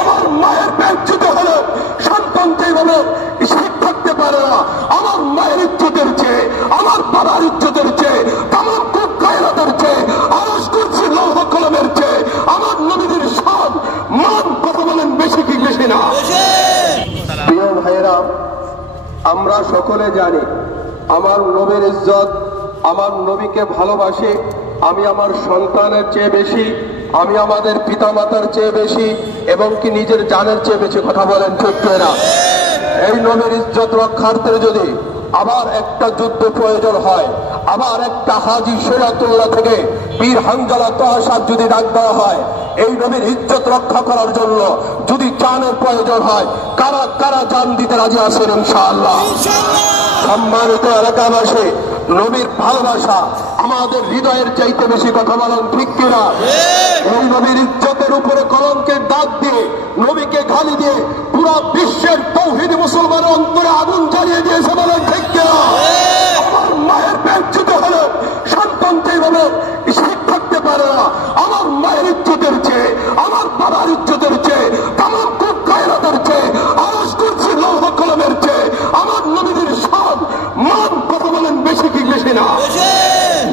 আমার মায়ের পেট যদি হলো সন্তান যেভাবে শহীদ থাকতে পারে না, আমার মায়ের ইজ্জতের চেয়ে, আমার বাবার ইজ্জতের চেয়ে, তামাম খুব গায়রাতের চেয়ে, আরশ কুরসি লৌহ কলমের চেয়ে আমার নবীদের শান মান কথা বলেন বেশি কি বেশি না? প্রিয় ভাইয়েরা, আমরা সকলে জানি আমার নবীর ইজ্জত, আমার নবীকে ভালোবাসি আমি আমার সন্তানের চেয়ে বেশি, আমি আমাদের পিতামাতার চেয়ে বেশি, এবং কি নিজের জানের চেয়ে বেশি। কথা বলেন ঠিক না? এই নবীর ইজ্জত রক্ষার্থে যদি আবার একটা যুদ্ধ প্রয়োজন হয়, আবার একটা হাজী শরীয়তুল্লাহ থেকে পীর হানজালা তোহাসাদ যদি ডাক দেওয়া হয়, এই নবীর ইজ্জত রক্ষা করার জন্য যদি জানের প্রয়োজন হয়, কারা কারা জান দিতে রাজি আছেন ইনশাআল্লাহ? সম্মানিত এলাকাবাসী, নবীর ভালোবাসা আমাদের হৃদয়ের চাইতে বেশি। কথা বলেন ঠিক কিনা? এই নবীর ইজ্জতের উপরে কলঙ্কের দাগ দিয়ে, নবীকে গালি দিয়ে পুরো বিশ্বের তৌহিদি মুসলমানের অন্তরে আগুন জ্বালিয়ে দিয়েছে। বলেন ঠিক কিনা? আমার মায়ের পেট যদি হলো সন্তান যেভাবে শহীদ থাকতে পারে না, আমার মায়ের ইজ্জতের চেয়ে, আমার বাবার ইজ্জতের চেয়ে, তামাম খুব গায়রাতের চেয়ে, আরশ কুরসি লৌহ কলমের চেয়ে আমার নবীদের শান মান কথা বলেন বেশি কি বেশি না?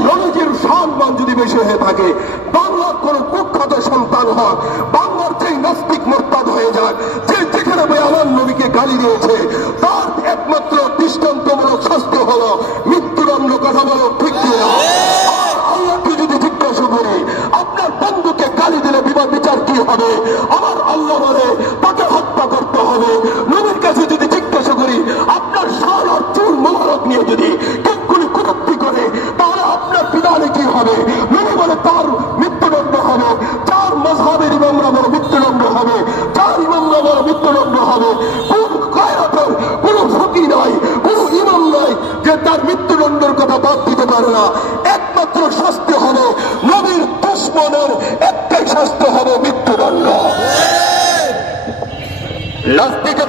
নবীজির সম্মান যদি বেশি হয়ে থাকে, বাংলার কোন কুখ্যাত সন্তান হোক, বাংলার যেই নাস্তিক মোরতাদ হয়ে যাক, যে যেখানে বই আমার নবীকে গালি দিয়েছে, তার একমাত্র দৃষ্টান্তমূলক শাস্তি হলো মৃত্যুদণ্ড। কথা বলো ঠিক কিনা? আল্লাহকে যদি জিজ্ঞাসা করি আপনার বন্ধুকে গালি দিলে বিচার কি হবে, আমার আল্লাহ বলে তাকে হত্যা করতে হবে। নবীর কাছে যদি জিজ্ঞাসা করি আপনার শাল আর চুল মোবারক নিয়ে যদি কেউগুলি কটূক্তি করে, তাহলে আপনার বিধানে কি হবে? নবী বলে তার মৃত্যুদণ্ড হবে। চার মাযহাবের ইমামরা বলে মৃত্যুদণ্ড হবে, চার ইমামরা বলে মৃত্যুদণ্ড হবে। কোন গায়রাতের কোন ফকিহ নাই, কোন ইমাম নাই যে তার মৃত্যুদণ্ডের কথা বাদ দিতে পারে না। একমাত্র শাস্তি হবে নবীর দুশমনের, একটাই শাস্তি হবে মৃত্যুদণ্ড। নাস্তিকে